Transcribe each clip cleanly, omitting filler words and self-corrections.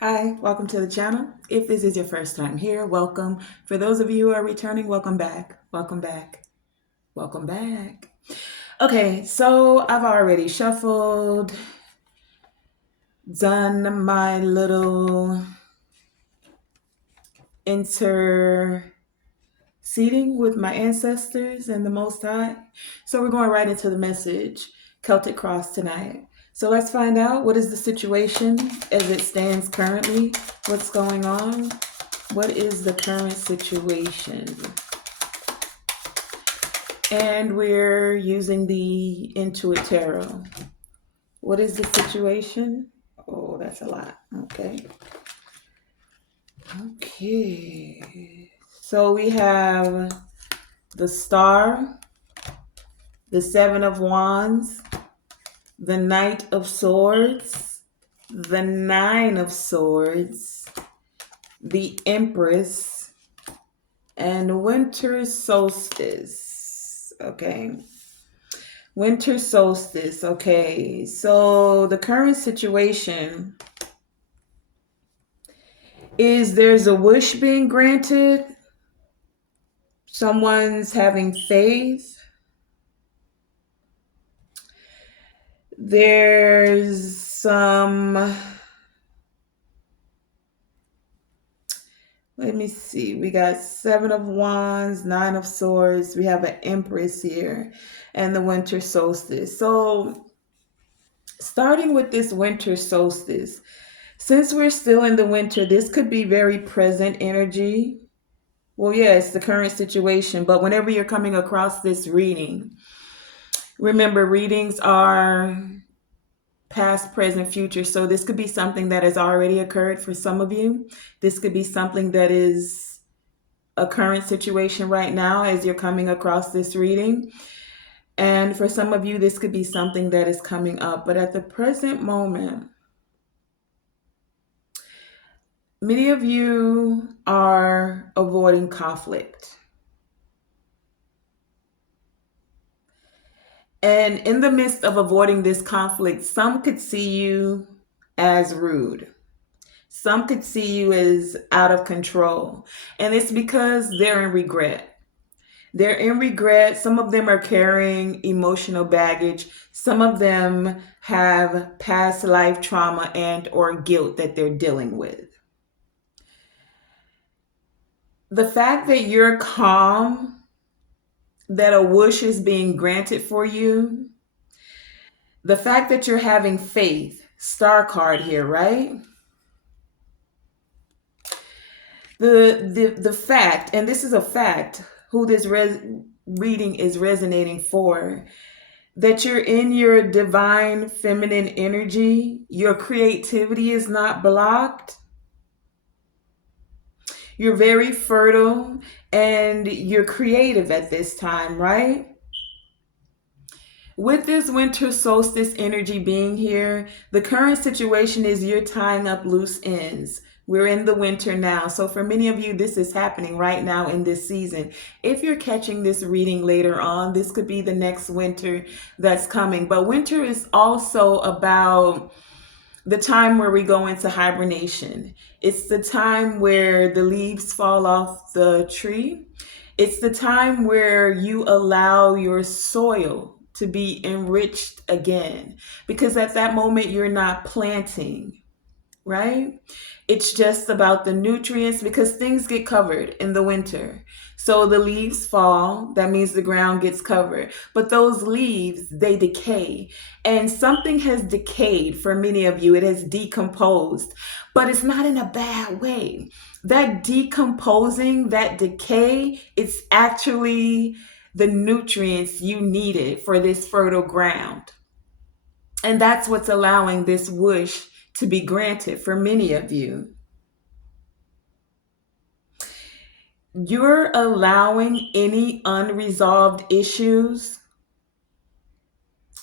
Hi, welcome to the channel. If this is your first time here, welcome. For those of you who are returning, welcome back. Welcome back. Welcome back. Okay, so I've already shuffled, done my little interceding with my ancestors and the Most High. So we're going right into the message, Celtic Cross tonight. So let's find out what is the situation as it stands currently. What's going on? What is the current situation? And we're using the Intuit Tarot. What is the situation? Oh, that's a lot. Okay. Okay. So we have the Star, the Seven of Wands, the Knight of Swords, the Nine of Swords, the Empress, and Winter Solstice. Okay. Winter solstice. Okay. So the current situation is there's a wish being granted. Someone's having faith. There's some, let me see. We got Seven of Wands, Nine of Swords. We have an Empress here and the winter solstice. So starting with this winter solstice, since we're still in the winter, this could be very present energy. Well, yes, the current situation, but whenever you're coming across this reading, remember readings are past, present, future. So this could be something that has already occurred for some of you. This could be something that is a current situation right now as you're coming across this reading. And for some of you, this could be something that is coming up. But at the present moment, many of you are avoiding conflict. And in the midst of avoiding this conflict, some could see you as rude. Some could see you as out of control. And it's because they're in regret. They're in regret. Some of them are carrying emotional baggage. Some of them have past life trauma and or guilt that they're dealing with. The fact that you're calm, that a wish is being granted for you, the fact that you're having faith, star card here, right? The fact, and this is a fact, who this reading is resonating for, that you're in your divine feminine energy, your creativity is not blocked. You're very fertile and you're creative at this time, right? With this winter solstice energy being here, the current situation is you're tying up loose ends. We're in the winter now. So for many of you, this is happening right now in this season. If you're catching this reading later on, this could be the next winter that's coming. But winter is also about the time where we go into hibernation. It's the time where the leaves fall off the tree. It's the time where you allow your soil to be enriched again. Because at that moment, you're not planting, right? It's just about the nutrients because things get covered in the winter. So the leaves fall, that means the ground gets covered. But those leaves, they decay. And something has decayed for many of you. It has decomposed, but it's not in a bad way. That decomposing, that decay, it's actually the nutrients you needed for this fertile ground. And that's what's allowing this wish to be granted for many of you. You're allowing any unresolved issues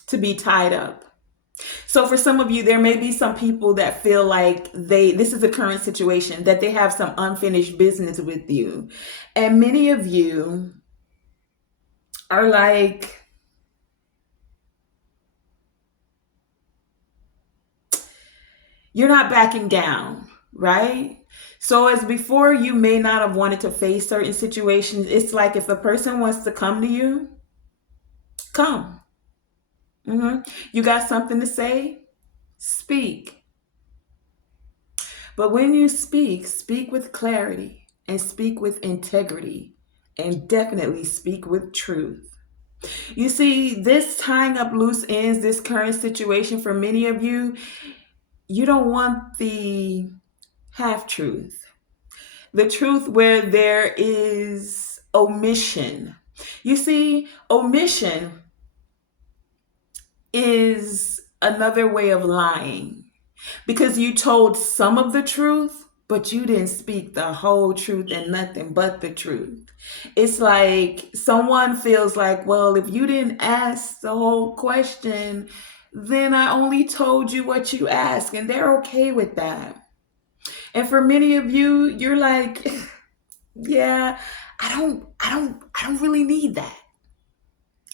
to be tied up. So for some of you, there may be some people that feel like this is a current situation, that they have some unfinished business with you. And many of you are like, you're not backing down, right? So, as before, you may not have wanted to face certain situations. It's like if a person wants to come to you, come. You got something to say? Speak. But when you speak, speak with clarity and speak with integrity and definitely speak with truth. You see, this tying up loose ends, this current situation for many of you, you don't want the half truth, the truth where there is omission. You see, omission is another way of lying because you told some of the truth, but you didn't speak the whole truth and nothing but the truth. It's like someone feels like, well, if you didn't ask the whole question, then I only told you what you asked, and they're okay with that. And for many of you, you're like, yeah, I don't really need that.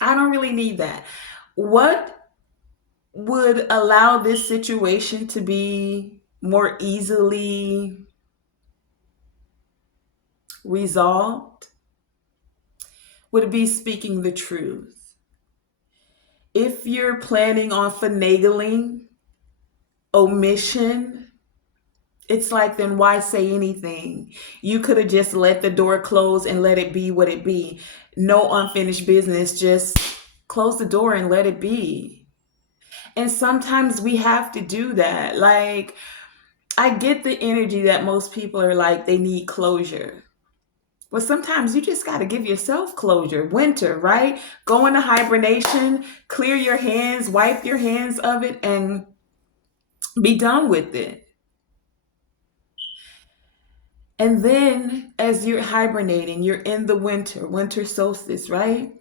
I don't really need that. What would allow this situation to be more easily resolved would be speaking the truth. If you're planning on finagling, omission, it's like, then why say anything? You could have just let the door close and let it be what it be. No unfinished business, just close the door and let it be. And sometimes we have to do that. Like, I get the energy that most people are like, they need closure. But sometimes you just got to give yourself closure. Winter, right? Go into hibernation, clear your hands, wipe your hands of it, and be done with it. And then as you're hibernating, you're in the winter solstice, right?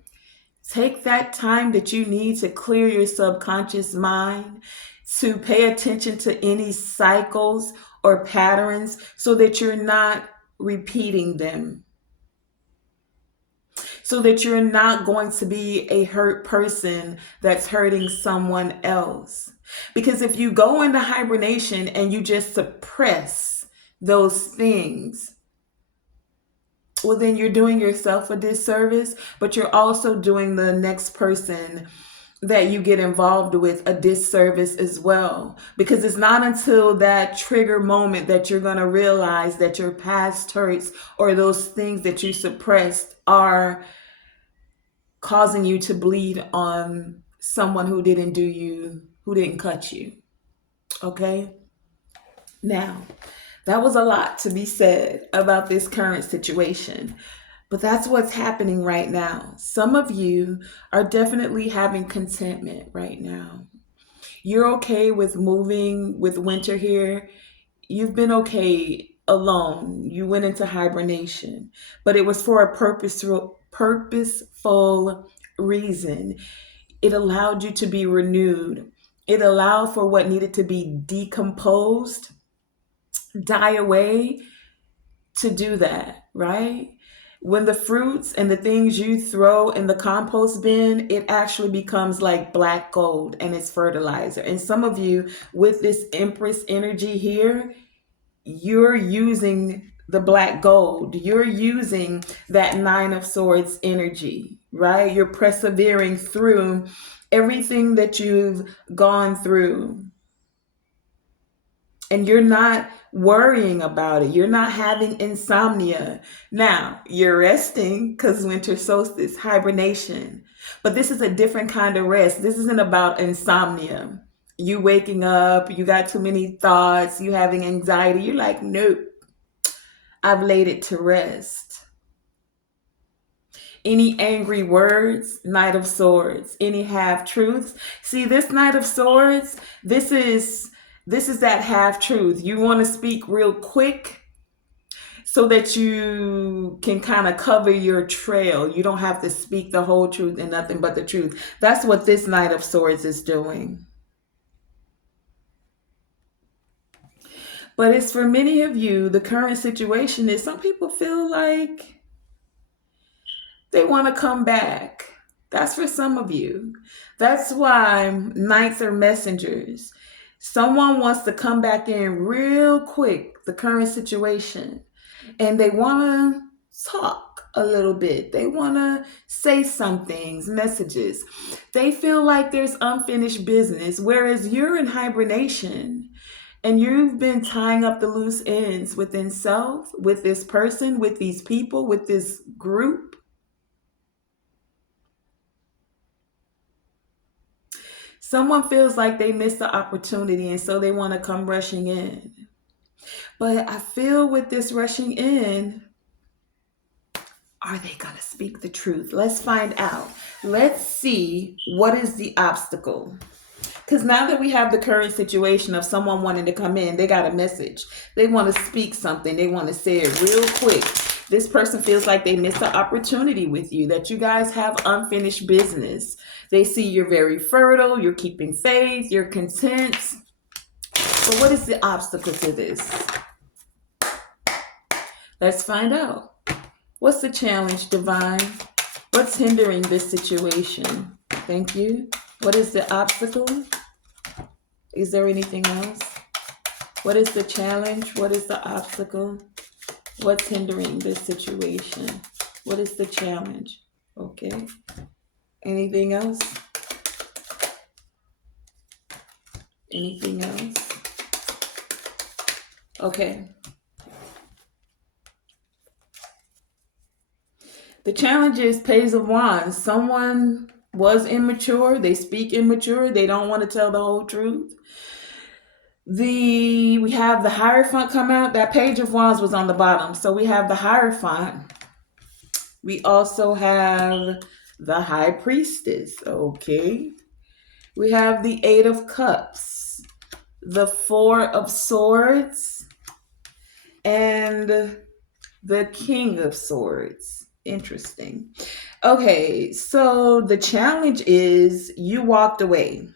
Take that time that you need to clear your subconscious mind, to pay attention to any cycles or patterns so that you're not repeating them, so that you're not going to be a hurt person that's hurting someone else. Because if you go into hibernation and you just suppress those things, well, then you're doing yourself a disservice, but you're also doing the next person that you get involved with a disservice as well. Because it's not until that trigger moment that you're going to realize that your past hurts or those things that you suppressed are causing you to bleed on someone who didn't do you, who didn't cut you. Okay? Now, that was a lot to be said about this current situation, but that's what's happening right now. Some of you are definitely having contentment right now. You're okay with moving with winter here. You've been okay alone. You went into hibernation, but it was for a purposeful reason. It allowed you to be renewed. It allowed for what needed to be decomposed, die away, to do that, right? When the fruits and the things you throw in the compost bin, it actually becomes like black gold and it's fertilizer. And some of you, with this Empress energy here, you're using the black gold. You're using that Nine of Swords energy, right? You're persevering through everything that you've gone through, and you're not worrying about it. You're not having insomnia. Now, you're resting because winter solstice, hibernation. But this is a different kind of rest. This isn't about insomnia. You waking up, you got too many thoughts, you having anxiety. You're like, nope, I've laid it to rest. Any angry words, Knight of Swords, any half truths. See, this Knight of Swords, this is that half truth. You want to speak real quick so that you can kind of cover your trail. You don't have to speak the whole truth and nothing but the truth. That's what this Knight of Swords is doing. But it's for many of you, the current situation is some people feel like they want to come back. That's for some of you. That's why knights are messengers. Someone wants to come back in real quick, the current situation, and they want to talk a little bit. They want to say some things, messages. They feel like there's unfinished business, whereas you're in hibernation and you've been tying up the loose ends within self, with this person, with these people, with this group. Someone feels like they missed the opportunity and so they want to come rushing in. But I feel with this rushing in, are they going to speak the truth? Let's find out. Let's see what is the obstacle. Because now that we have the current situation of someone wanting to come in, they got a message. They want to speak something. They want to say it real quick. This person feels like they missed an opportunity with you, that you guys have unfinished business. They see you're very fertile, you're keeping faith, you're content. But what is the obstacle to this? Let's find out. What's the challenge, Divine? What's hindering this situation? Thank you. What is the obstacle? Is there anything else? What is the challenge? What is the obstacle? What's hindering this situation? What is the challenge? Okay. Anything else? Anything else? Okay. The challenge is Page of Wands. Someone was immature. They speak immature. They don't want to tell the whole truth. We have the Hierophant come out. That Page of Wands was on the bottom. So we have the Hierophant. We also have the High Priestess. Okay. We have the Eight of Cups, the Four of Swords, and the King of Swords. Interesting. Okay, so the challenge is you walked away.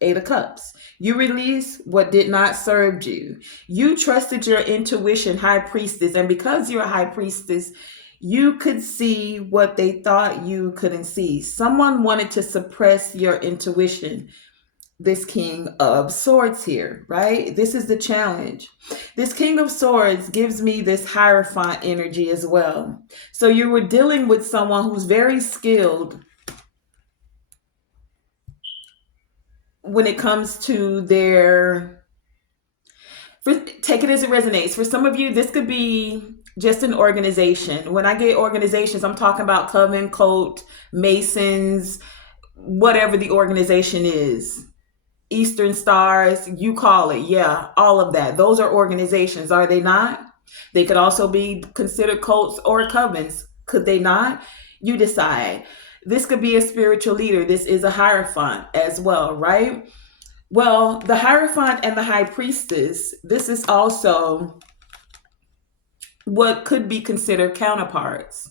Eight of Cups. You release what did not serve you. You trusted your intuition, High Priestess. And because you're a High Priestess, you could see what they thought you couldn't see. Someone wanted to suppress your intuition. This King of Swords here, right? This is the challenge. This King of Swords gives me this Hierophant energy as well. So you were dealing with someone who's very skilled when it comes to their, take it as it resonates. For some of you, this could be just an organization. When I get organizations, I'm talking about Coven, Cult, Masons, whatever the organization is. Eastern Stars, you call it. Yeah, all of that. Those are organizations, are they not? They could also be considered cults or covens. Could they not? You decide. This could be a spiritual leader. This is a Hierophant as well, right? Well, the Hierophant and the High Priestess, this is also what could be considered counterparts.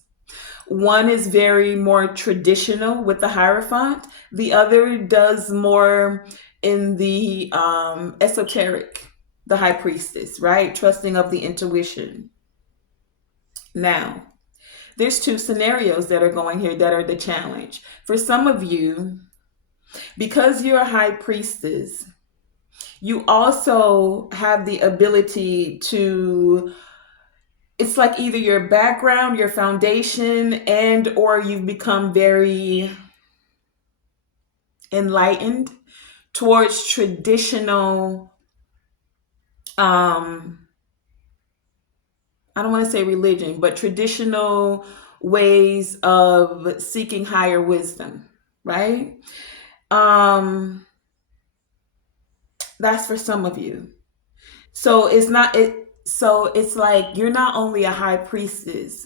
One is very more traditional with the Hierophant. The other does more in the esoteric, the High Priestess, right? Trusting of the intuition. Now, there's two scenarios that are going here that are the challenge. For some of you, because you're a High Priestess, you also have the ability to, it's like either your background, your foundation, and or you've become very enlightened towards traditional, I don't want to say religion, but traditional ways of seeking higher wisdom, right? Um, that's for some of you. So it's not it. So it's like you're not only a High Priestess,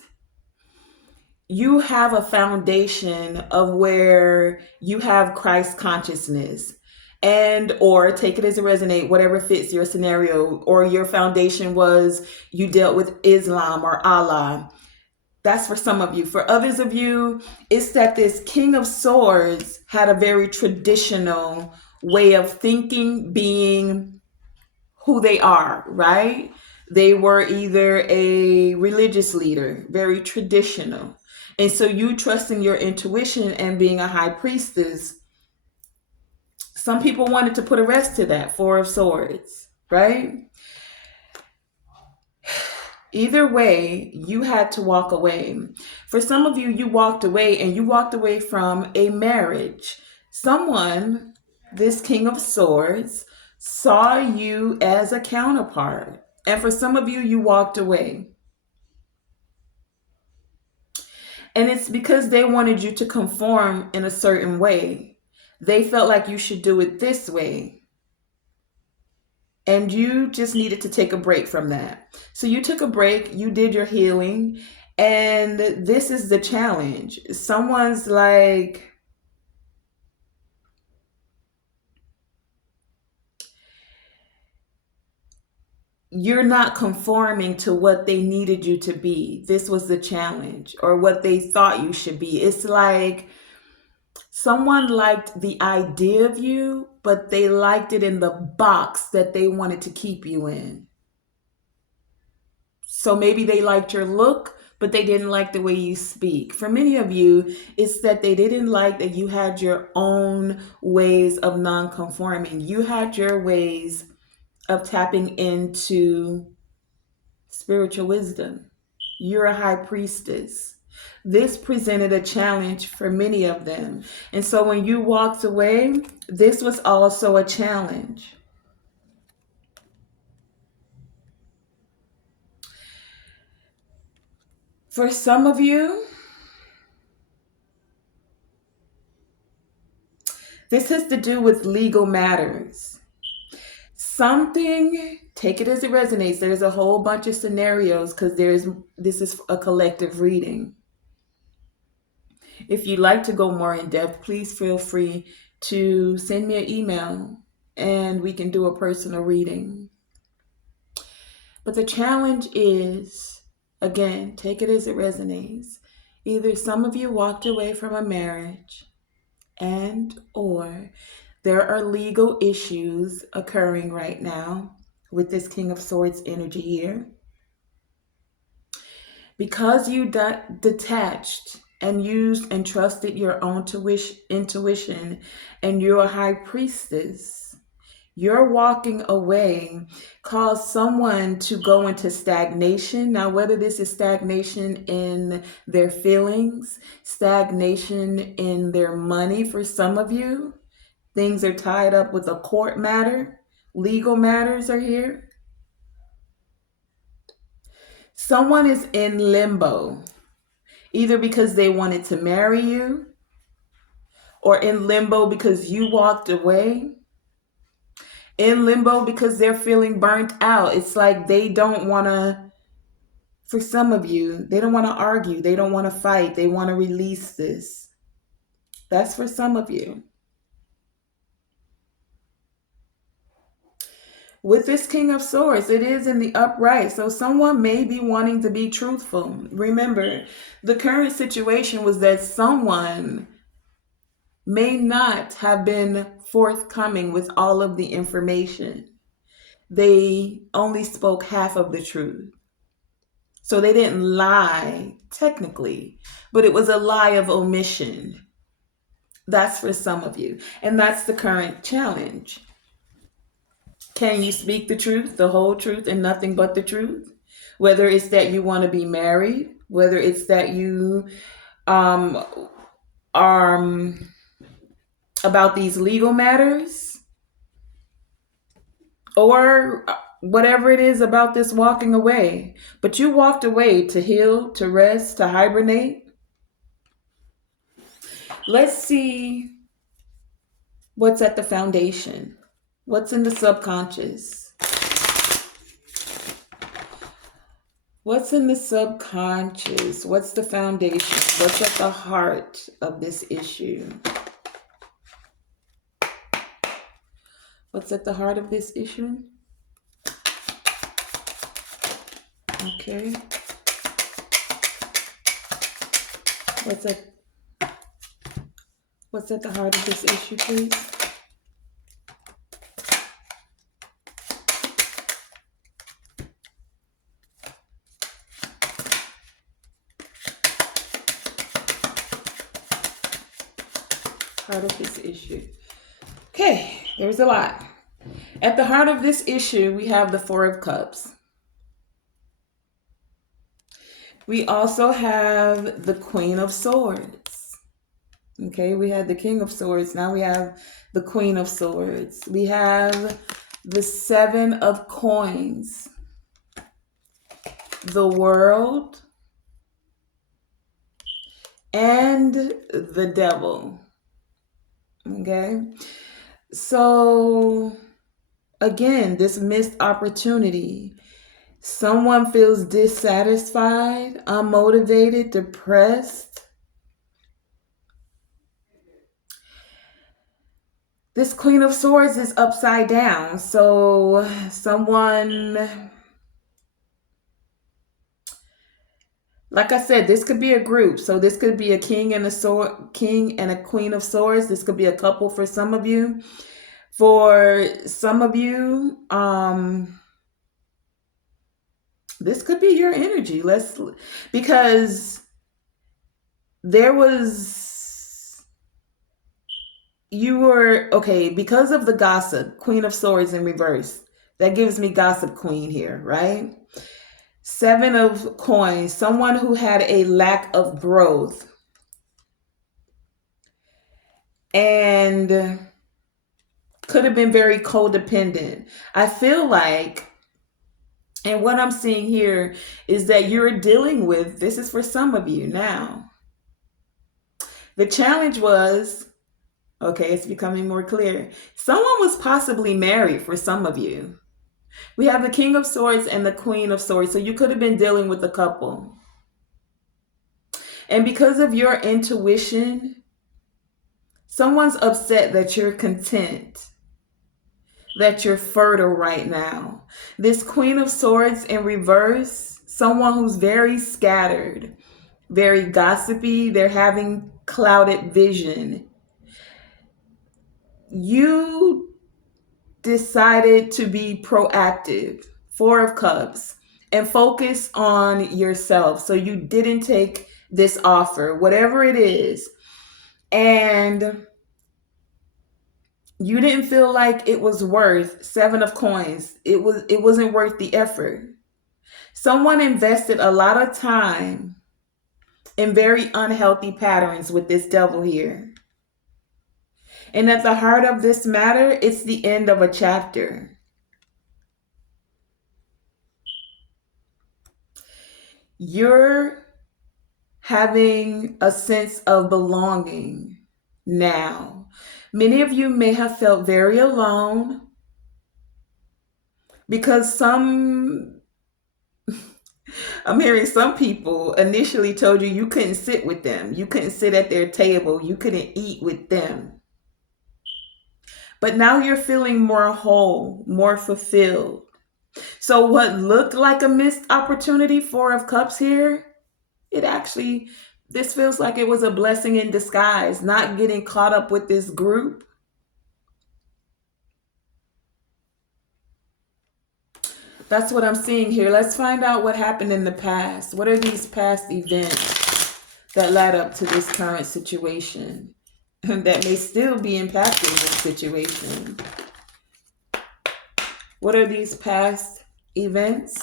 you have a foundation of where you have Christ consciousness, and or take it as a resonate, whatever fits your scenario, or your foundation was you dealt with Islam or Allah. That's for some of you. For others of you, it's that this King of Swords had a very traditional way of thinking, being who they are, right? They were either a religious leader, very traditional. And so you trusting your intuition and being a High Priestess, Some people wanted to put a rest to that, Four of Swords, right? Either way, you had to walk away. For some of you, you walked away, and you walked away from a marriage. Someone, this King of Swords, saw you as a counterpart. And for some of you, you walked away. And it's because they wanted you to conform in a certain way. They felt like you should do it this way. And you just needed to take a break from that. So you took a break, you did your healing, and this is the challenge. Someone's like, you're not conforming to what they needed you to be. This was the challenge, or what they thought you should be. It's like someone liked the idea of you, but they liked it in the box that they wanted to keep you in. So maybe they liked your look, but they didn't like the way you speak. For many of you, it's that they didn't like that you had your own ways of non-conforming. You had your ways of tapping into spiritual wisdom. You're a high priestess. This presented a challenge for many of them. And so when you walked away, this was also a challenge. For some of you, this has to do with legal matters. Something, take it as it resonates. There's a whole bunch of scenarios because this is a collective reading. If you'd like to go more in depth, please feel free to send me an email and we can do a personal reading. But the challenge is, again, take it as it resonates. Either some of you walked away from a marriage and or there are legal issues occurring right now with this King of Swords energy here. Because you detached and used and trusted your own intuition, and you're a high priestess, your walking away caused someone to go into stagnation. Now, whether this is stagnation in their feelings, stagnation in their money, for some of you, things are tied up with a court matter, legal matters are here. Someone is in limbo, either because they wanted to marry you, or in limbo because you walked away, in limbo because they're feeling burnt out. It's like they don't want to, for some of you, they don't want to argue. They don't want to fight. They want to release this. That's for some of you. With this King of Swords, it is in the upright. So someone may be wanting to be truthful. Remember, the current situation was that someone may not have been forthcoming with all of the information. They only spoke half of the truth. So they didn't lie technically, but it was a lie of omission. That's for some of you. And that's the current challenge. Can you speak the truth, the whole truth, and nothing but the truth? Whether it's that you want to be married, whether it's that you are about these legal matters, or whatever it is about this walking away. But you walked away to heal, to rest, to hibernate. Let's see what's at the foundation. What's in the subconscious? What's in the subconscious? What's the foundation? What's at the heart of this issue? What's at the heart of this issue? Okay. What's at the heart of this issue, please? Heart of this issue. Okay, there's a lot. At the heart of this issue, we have the Four of Cups. We also have the Queen of Swords. Okay, we had the King of Swords. Now we have the Queen of Swords. We have the Seven of Coins, the World, and the Devil. Okay, so again, this missed opportunity. Someone feels dissatisfied, unmotivated, depressed. This Queen of Swords is upside down. So someone, like I said, this could be a group. So this could be a king and a queen of swords. This could be a couple for some of you. For some of you, this could be your energy. Because there was, you were, okay, because of the gossip, Queen of Swords in reverse. That gives me gossip queen here, right? Seven of Coins, someone who had a lack of growth and could have been very codependent. I feel like, and what I'm seeing here is that you're dealing with, this is for some of you now. The challenge was, okay, it's becoming more clear. Someone was possibly married for some of you. We have the King of Swords and the Queen of Swords. So you could have been dealing with a couple. And because of your intuition, someone's upset that you're content, that you're fertile right now. This Queen of Swords in reverse, someone who's very scattered, very gossipy, they're having clouded vision. You decided to be proactive, Four of Cups, and focus on yourself. So you didn't take this offer, whatever it is, and you didn't feel like it was worth Seven of Coins. It wasn't worth the effort. Someone invested a lot of time in very unhealthy patterns with this devil here. And at the heart of this matter, it's the end of a chapter. You're having a sense of belonging now. Many of you may have felt very alone because I'm hearing some people initially told you you couldn't sit with them. You couldn't sit at their table. You couldn't eat with them. But now you're feeling more whole, more fulfilled. So what looked like a missed opportunity, Four of Cups here, this feels like it was a blessing in disguise, not getting caught up with this group. That's what I'm seeing here. Let's find out what happened in the past. What are these past events that led up to this current situation that may still be impacting this situation? What are these past events?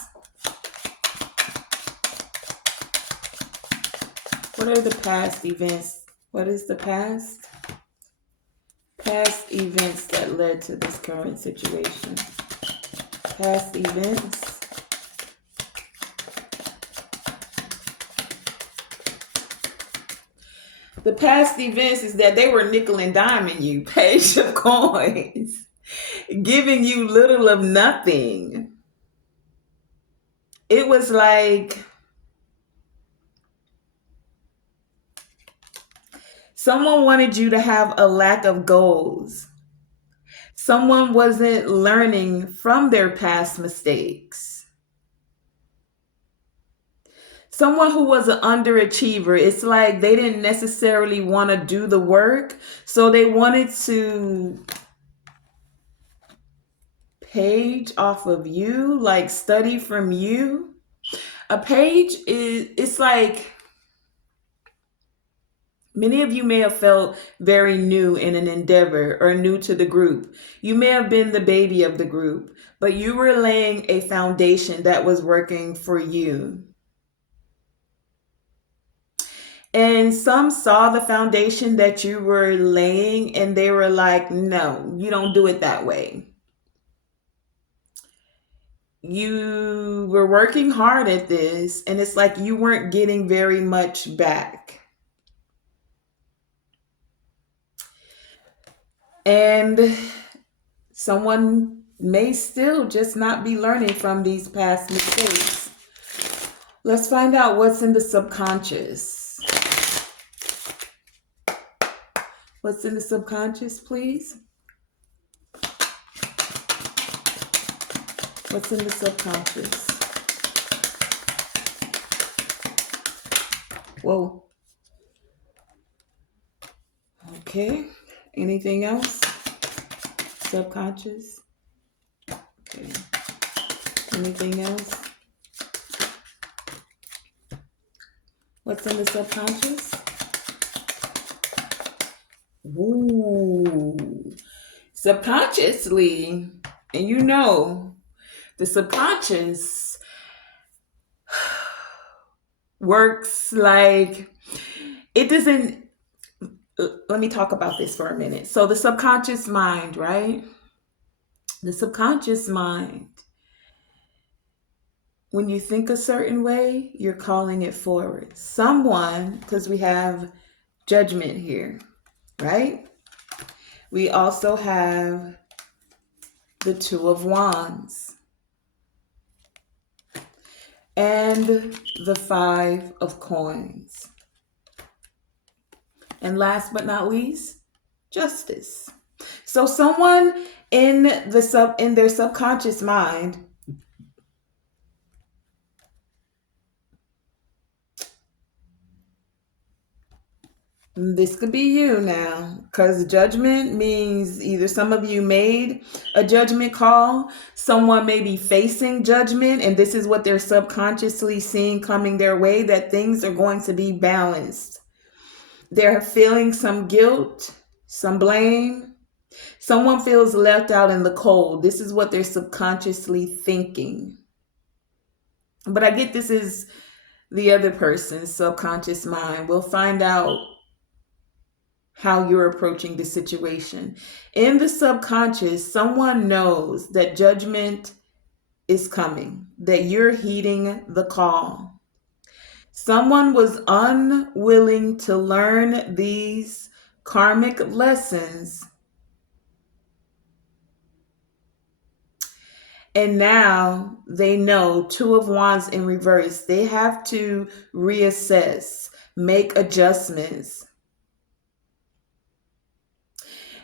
What are the past events? What is the past? Past events that led to this current situation. Past events. The past events is that they were nickel and diming you, Page of Coins, giving you little of nothing. It was like someone wanted you to have a lack of goals. Someone wasn't learning from their past mistakes. Someone who was an underachiever, it's like they didn't necessarily want to do the work, so they wanted to page off of you, like study from you. A page it's like Many of you may have felt very new in an endeavor or new to the group. You may have been the baby of the group, but you were laying a foundation that was working for you. And some saw the foundation that you were laying and they were like, no, you don't do it that way. You were working hard at this, and it's like you weren't getting very much back. And someone may still just not be learning from these past mistakes. Let's find out what's in the subconscious. What's in the subconscious, please? What's in the subconscious? Whoa. Okay. Anything else? Subconscious. Okay. Anything else? What's in the subconscious? Ooh. Subconsciously, and you know, the subconscious works like it doesn't. Let me talk about this for a minute. So, the subconscious mind, right? The subconscious mind, when you think a certain way, you're calling it forward. Someone, because we have judgment here, right? We also have the Two of Wands and the Five of Coins. And last but not least, justice. So someone in their subconscious mind, this could be you now, because judgment means either some of you made a judgment call, someone may be facing judgment, and this is what they're subconsciously seeing coming their way, that things are going to be balanced. They're feeling some guilt, some blame. Someone feels left out in the cold. This is what they're subconsciously thinking. But I get this is the other person's subconscious mind. We'll find out how you're approaching the situation. In the subconscious, someone knows that judgment is coming, that you're heeding the call. Someone was unwilling to learn these karmic lessons, and now they know. Two of Wands in reverse. They have to reassess, make adjustments,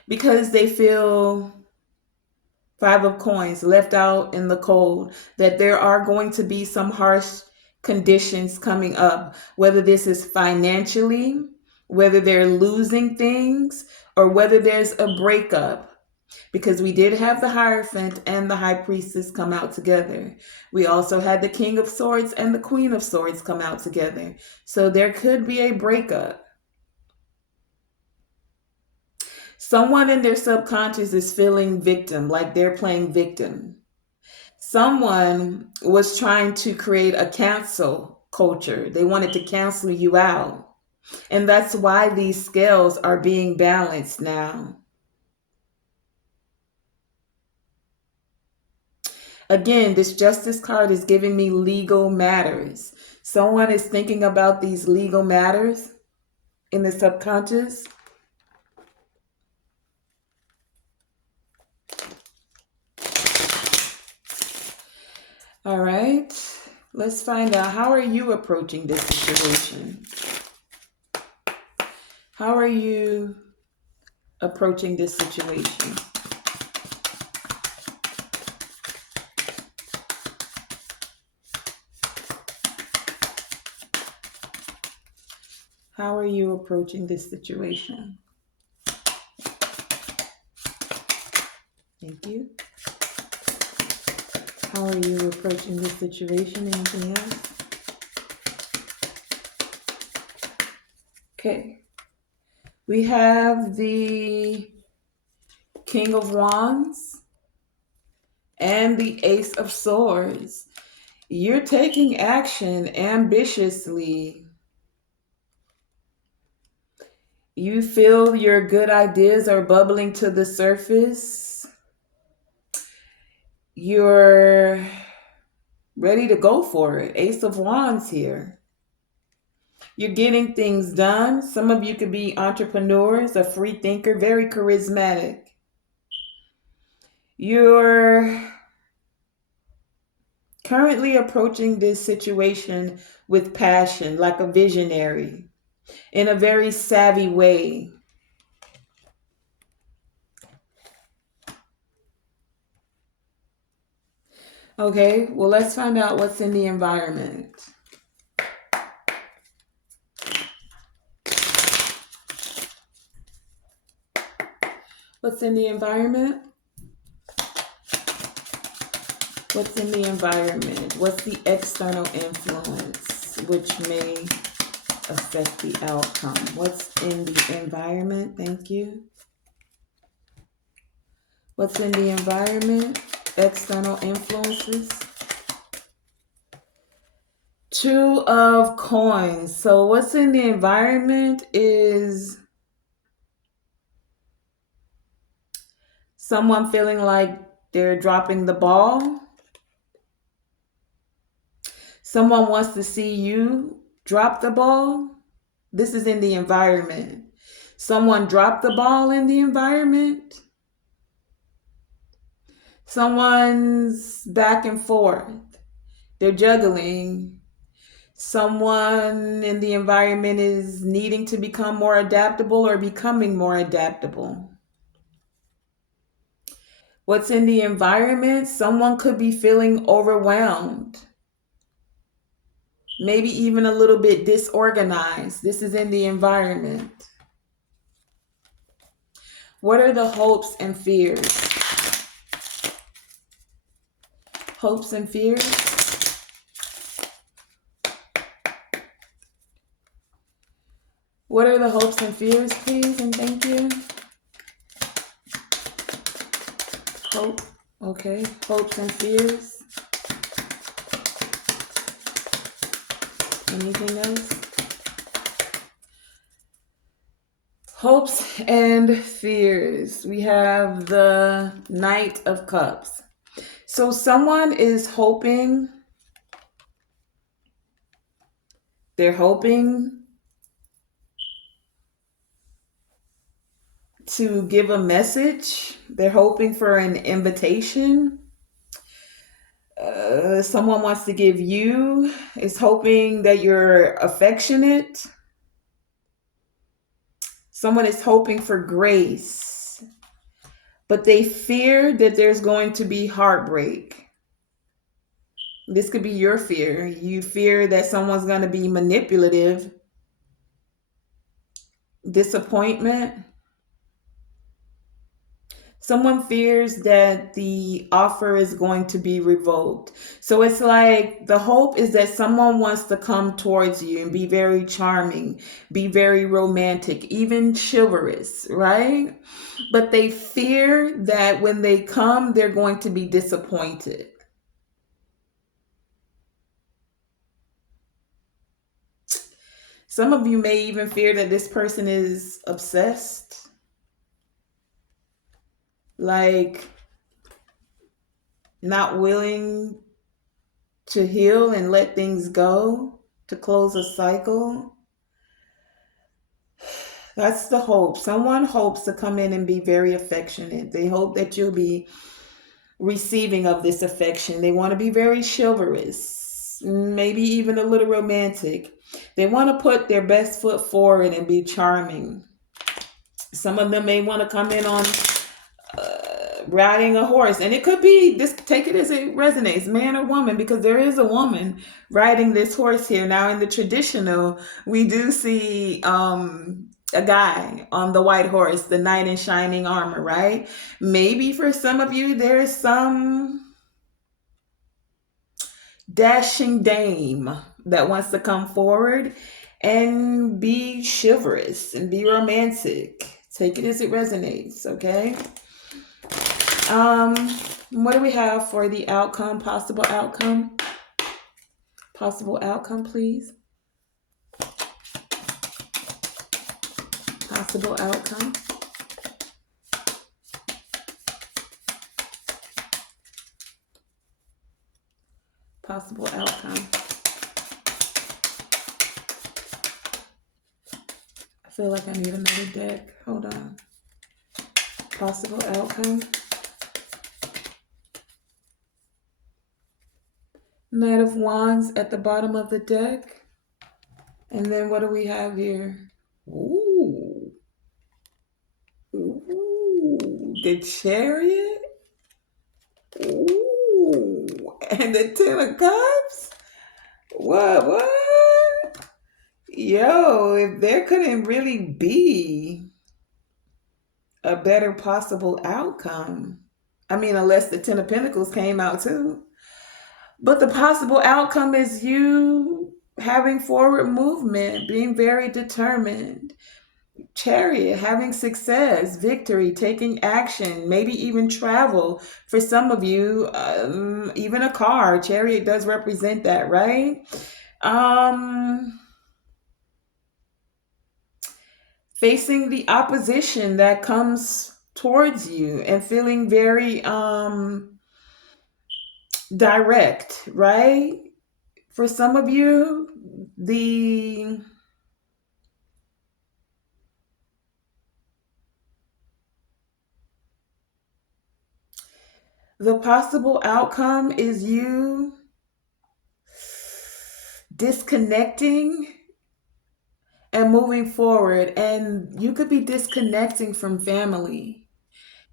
because they feel Five of Coins, left out in the cold, that there are going to be some harsh conditions coming up, whether this is financially, whether they're losing things, or whether there's a breakup. Because we did have the Hierophant and the High Priestess come out together. We also had the King of Swords and the Queen of Swords come out together. So there could be a breakup. Someone in their subconscious is feeling victim, like they're playing victim. Someone was trying to create a cancel culture. They wanted to cancel you out. And that's why these scales are being balanced now. Again, this Justice card is giving me legal matters. Someone is thinking about these legal matters in the subconscious. All right, let's find out, how are you approaching this situation? How are you approaching this situation? How are you approaching this situation? Thank you. How are you approaching this situation? Anything else? Okay. We have the King of Wands and the Ace of Swords. You're taking action ambitiously. You feel your good ideas are bubbling to the surface. You're ready to go for it. Ace of Wands here. You're getting things done. Some of you could be entrepreneurs, a free thinker, very charismatic. You're currently approaching this situation with passion, like a visionary, in a very savvy way. Okay, well, let's find out what's in the environment. What's in the environment? What's in the environment? What's the external influence which may affect the outcome? What's in the environment? Thank you. What's in the environment? External influences. Two of coins. So what's in the environment is someone feeling like they're dropping the ball. Someone wants to see you drop the ball. This is in the environment. Someone dropped the ball in the environment. Someone's back and forth. They're juggling. Someone in the environment is needing to become more adaptable or becoming more adaptable. What's in the environment? Someone could be feeling overwhelmed, maybe even a little bit disorganized. This is in the environment. What are the hopes and fears? Hopes and fears? What are the hopes and fears, please, and thank you? Hope. Okay. Hopes and fears. Anything else? Hopes and fears. We have the Knight of Cups. So someone is hoping, they're hoping to give a message. They're hoping for an invitation. Someone wants to give you, is hoping that you're affectionate. Someone is hoping for grace, but they fear that there's going to be heartbreak. This could be your fear. You fear that someone's going to be manipulative, disappointment. Someone fears that the offer is going to be revoked. So it's like the hope is that someone wants to come towards you and be very charming, be very romantic, even chivalrous, right? But they fear that when they come, they're going to be disappointed. Some of you may even fear that this person is obsessed. Like not willing to heal and let things go, to close a cycle. That's the hope. Someone hopes to come in and be very affectionate. They hope that you'll be receiving of this affection. They want to be very chivalrous, maybe even a little romantic. They want to put their best foot forward and be charming. Some of them may want to come in on riding a horse, and it could be this, take it as it resonates, man or woman, because there is a woman riding this horse here. Now in the traditional, we do see a guy on the white horse, the knight in shining armor, right? Maybe for some of you there's some dashing dame that wants to come forward and be chivalrous and be romantic. Take it as it resonates, okay? Um, what do we have for the outcome, possible outcome? Possible outcome, please. Possible outcome. Possible outcome. I feel like I need another deck. Hold on. Possible outcome. Knight of Wands at the bottom of the deck. And then what do we have here? Ooh. Ooh. The Chariot. Ooh. And the Ten of Cups. What? Yo, if there couldn't really be a better possible outcome. I mean, unless the Ten of Pentacles came out too. But the possible outcome is you having forward movement, being very determined. Chariot, having success, victory, taking action, maybe even travel. For some of you, even a car. Chariot does represent that, right? Facing the opposition that comes towards you and feeling very direct, right? For some of you, the possible outcome is you disconnecting and moving forward. And you could be disconnecting from family.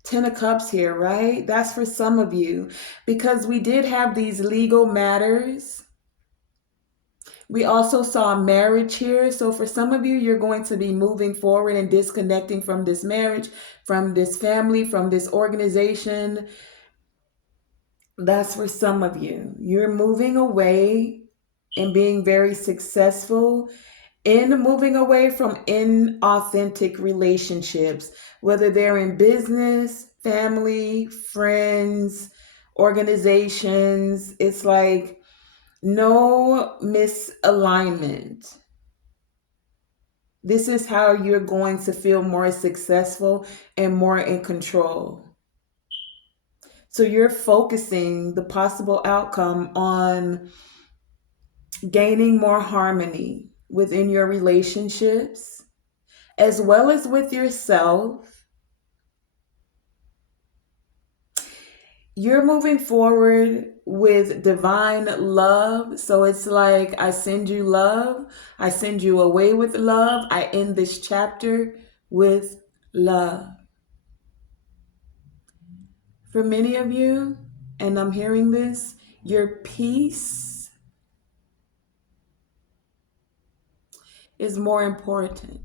Ten of Cups here, right? That's for some of you because we did have these legal matters. We also saw marriage here. So for some of you, you're going to be moving forward and disconnecting from this marriage, from this family, from this organization. That's for some of you. You're moving away and being very successful in moving away from inauthentic relationships, whether they're in business, family, friends, organizations. It's like no misalignment. This is how you're going to feel more successful and more in control. So you're focusing the possible outcome on gaining more harmony within your relationships, as well as with yourself. You're moving forward with divine love. So it's like, I send you love. I send you away with love. I end this chapter with love. For many of you, and I'm hearing this, your peace is more important.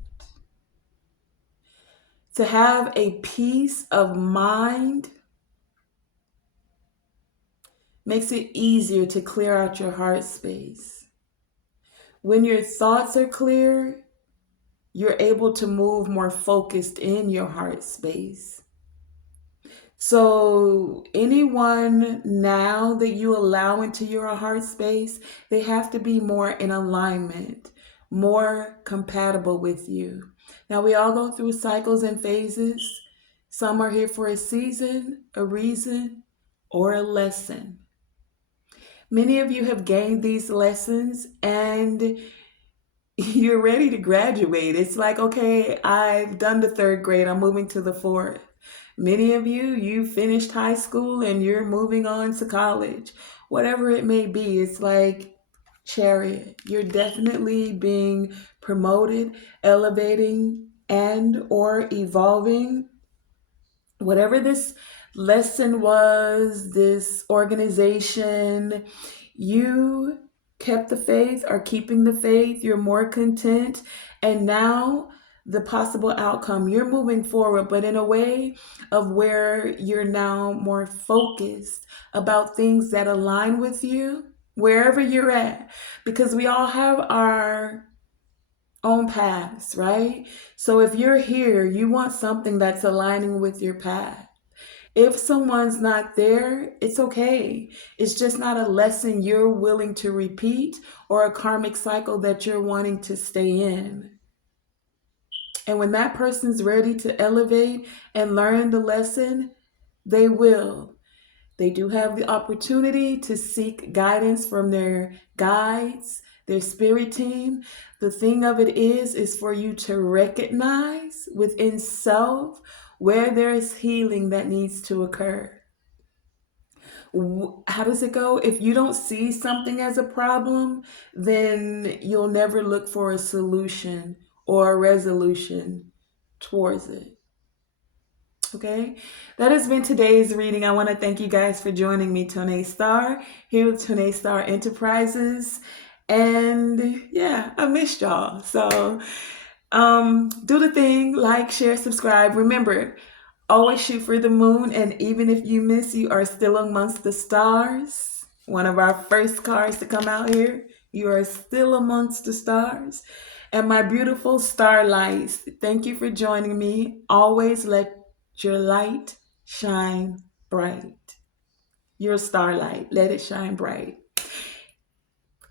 To have a peace of mind makes it easier to clear out your heart space. When your thoughts are clear, you're able to move more focused in your heart space. So anyone now that you allow into your heart space, they have to be more in alignment, more compatible with you. Now we all go through cycles and phases. Some are here for a season, a reason, or a lesson. Many of you have gained these lessons and you're ready to graduate. It's like, okay, I've done the third grade, I'm moving to the fourth. Many of you, you finished high school and you're moving on to college. Whatever it may be, it's like Chariot. You're definitely being promoted, elevating, and or evolving. Whatever this lesson was, this organization, you kept the faith, are keeping the faith, you're more content. And now the possible outcome, you're moving forward, but in a way of where you're now more focused about things that align with you, wherever you're at. Because we all have our own paths, right? So if you're here, you want something that's aligning with your path. If someone's not there, it's okay. It's just not a lesson you're willing to repeat or a karmic cycle that you're wanting to stay in. And when that person's ready to elevate and learn the lesson, they will. They do have the opportunity to seek guidance from their guides, their spirit team. The thing of it is for you to recognize within self where there is healing that needs to occur. How does it go? If you don't see something as a problem, then you'll never look for a solution or a resolution towards it. Okay, that has been today's reading. I want to thank you guys for joining me, Tonae Star, here with Tonae Star Enterprises. And yeah, I missed y'all. So do the thing, like, share, subscribe. Remember, always shoot for the moon, and even if you miss, you are still amongst the stars. One of our first cards to come out here. You are still amongst the stars. And my beautiful starlights, thank you for joining me. Always let your light shine bright. Your starlight, let it shine bright.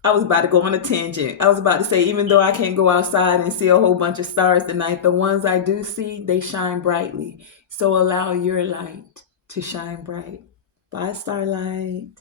I was about to go on a tangent. I was about to say, even though I can't go outside and see a whole bunch of stars tonight, the ones I do see, they shine brightly. So allow your light to shine bright. Bye, starlight.